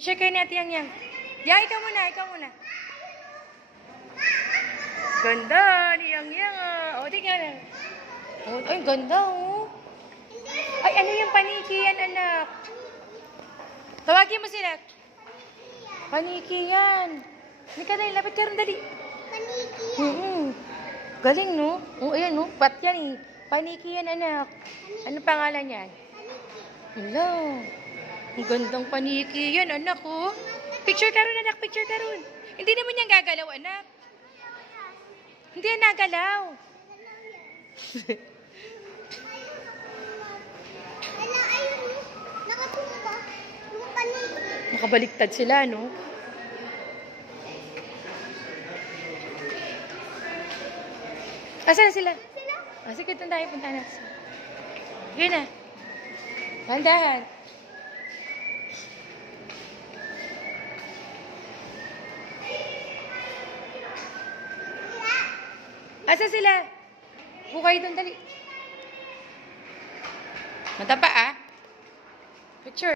Share kayo natin yang. Yang, ikaw muna, ikaw muna. Ganda ni yang. O, tingnan na. Ay, ganda, oh. Ay, ano yung paniki yan, anak? Tawagin mo sila. Paniki yan. Hindi ka dali, lapit ka rin, dali. Paniki. Galing, no? Ayan, no? Pat yan, eh. Paniki yan, anak. Ano pangalan yan? Hello. Ang gandang paniki yan, anak, oh. Picture ka rin, anak. Picture ka rin. Hindi naman yan gagalaw, anak. Hindi yan nagalaw. Nakabaliktad sila, no? Asan na sila? Sige, doon tayo. Punta na. Sige na. Handahan. Asan sila? Bukay doon, dali. Mata pa, ah. Picture.